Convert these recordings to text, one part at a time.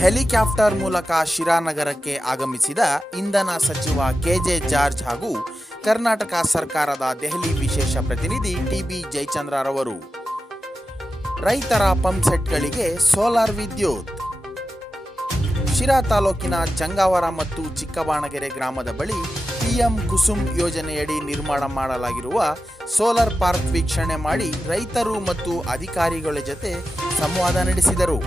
Helicopter ಮೂಲಕ ಶಿರಾನಗರಕ್ಕೆ ಆಗಮಿಸಿದ ಇಂಧನ ಸಚಿವ ಕೆಜೆ ಜಾರ್ಜ್ ಹಾಗೂ ಕರ್ನಾಟಕ ಸರ್ಕಾರದ ದೆಹಲಿ ವಿಶೇಷ ಪ್ರತಿನಿಧಿ ಟಿಬಿ ಜಯಚಂದ್ರರವರು. ರೈತರ ಪಂಪ್ ಸೆಟ್ಗಳಿಗೆ ಸೋಲಾರ್ ವಿದ್ಯುತ್. ಶಿರಾ ತಾಲೂಕಿನ ಚಂಗಾವರ ಮತ್ತು ಚಿಕ್ಕಬಾಣಗೆರೆ ಗ್ರಾಮದ ಬಳಿ ಪಿಎಂ ಕುಸುಮ್ ಯೋಜನೆಯಡಿ ನಿರ್ಮಾಣ ಮಾಡಲಾಗಿರುವ ಸೋಲಾರ್ ಪಾರ್ಕ್ ವೀಕ್ಷಣೆ ಮಾಡಿ ರೈತರು ಮತ್ತು ಅಧಿಕಾರಿಗಳ ಜೊತೆ ಸಂವಾದ ನಡೆಸಿದರು.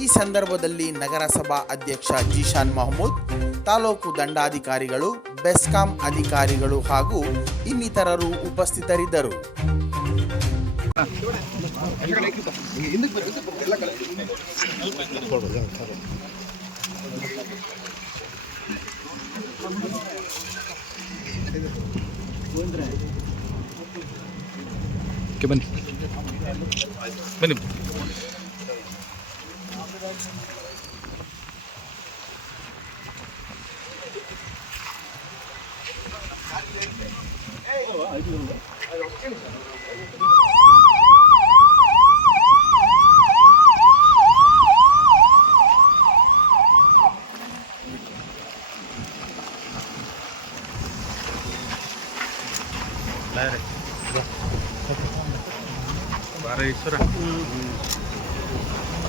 ಈ ಸಂದರ್ಭದಲ್ಲಿ ನಗರಸಭಾ ಅಧ್ಯಕ್ಷ ಜೀಶಾನ್ ಮಹಮೂದ್, ತಾಲೂಕು ದಂಡಾಧಿಕಾರಿಗಳು, ಬೆಸ್ಕಾಂ ಅಧಿಕಾರಿಗಳು ಹಾಗೂ ಇನ್ನಿತರರು ಉಪಸ್ಥಿತರಿದ್ದರು. ಬನ್ನಿ. ಬನ್ನಿ. 말해 있어라. 음. 음.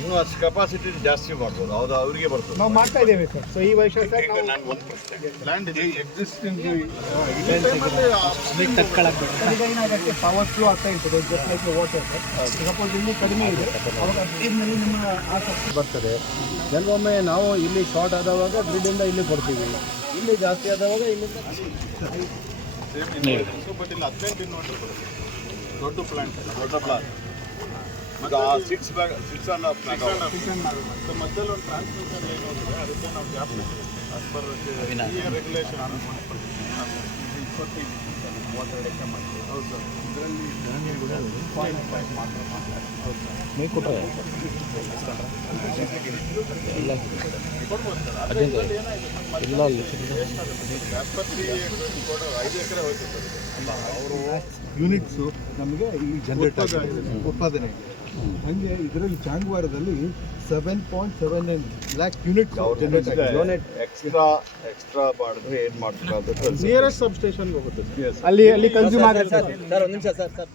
ಇನ್ನೂ ಅಷ್ಟು ಕೆಪಾಸಿಟಿ ಜಾಸ್ತಿ ಮಾಡ್ಬೋದು. ಹೌದು? ಅವರಿಗೆ ಬರ್ತದೆ. ನಾವು ಮಾಡ್ತಾ ಇದ್ದೇವೆ ಸರ್. ಸೊ ಈ ವರ್ಷ ಸರ್ ನಾವು ನಾನು ಒಂದು ಪ್ರಶ್ನೆ. ಲ್ಯಾಂಡ್ ಎಕ್ಸಿಸ್ಟಿಂಗ್ ಈಗ ಏನಾಗುತ್ತೆ ಪವರ್ ಫ್ಲೋ ಆಗ್ತಾ ಇರ್ತದೆ ಜಸ್ಟ್ ಲೈಕ್ ವಾಟರ್ ಸಪೋಸ್ ಇಲ್ಲಿ ಕಡಿಮೆ ಇದೆ. ಅವಾಗ ನೀರಿನಲ್ಲಿ ನಿಮ್ಮ ಆಸಕ್ತಿ? ಬರ್ತದೆ. ಕೆಲವೊಮ್ಮೆ ನಾವು ಇಲ್ಲಿ ಶಾರ್ಟ್ ಆದವಾಗ ಗ್ರಿಡಿಂದ ಇಲ್ಲಿ ಕೊಡ್ತೀವಿ. ಇಲ್ಲಿ ಜಾಸ್ತಿ ಆದವಾಗ ಇಲ್ಲಿಂದ ಬಟ್ ಇಲ್ಲಿ ಹದಿನೆಂಟು ಇನ್ವರ್ಟರ್ ದೊಡ್ಡ ಪ್ಲಾಂಟ್ ದೊಡ್ಡ ಪ್ಲಾಂಟ್ ಮತ್ತು ಆ six bag six and half bag ಮಧ್ಯದಲ್ಲಿ ಒಂದು ಟ್ರಾನ್ಸ್ಮಿಷನ್ ಏನು ಅಂದರೆ ಅದಕ್ಕೆ ನಾವು ಗ್ಯಾಪ್ ಆಸ್ ಪರ್ ರೆಗ್ಯುಲೇಷನ್ ಇಪ್ಪತ್ತೈದು ಮೂವತ್ತೆರಡು ಎಕರೆ ಮಾಡ್ತೀವಿ ಹೌದು ಸರ್. ಇದರಲ್ಲಿ ಪಾಯಿಂಟ್ ಫೈವ್ ಮಾತ್ರ ಹೌದು ಸರ್ ಕೊಟ್ಟರೆ? ಕೊಡ್ಬೋದು ಸರ್. ಇಲ್ಲ ಅಲ್ಲಿ ಐದು ಎಕರೆ ಹೋಯ್ತು ಸರ್. ಅವರು ಯೂನಿಟ್ಸು ನಮಗೆ ಈ ಜನರೇಟ್ ಉತ್ಪಾದನೆ ಇದೆ ಹಂಗೆ ಇದರಲ್ಲಿ ಜಾಂಗ್ವಾರದಲ್ಲಿ seven point seven nine lakh unit generate ಆಗಿದೆ. ಎಕ್ಸ್ಟ್ರಾ ಎಕ್ಸ್ಟ್ರಾ ಮಾಡಿದ್ರೆ ಏನು ಮಾಡ್ತಾರೆ ನಿಯರೆಸ್ಟ್ ಸಬ್ ಸ್ಟೇಷನ್ಗೆ ಹೋಗುತ್ತೆ. ಅಲ್ಲಿ ಅಲ್ಲಿ ಕನ್ಸ್ಯೂಮ್ ಆಗುತ್ತೆ ಸರ್ ಒಂದು ನಿಮಿಷ ಸರ್ ಸರ್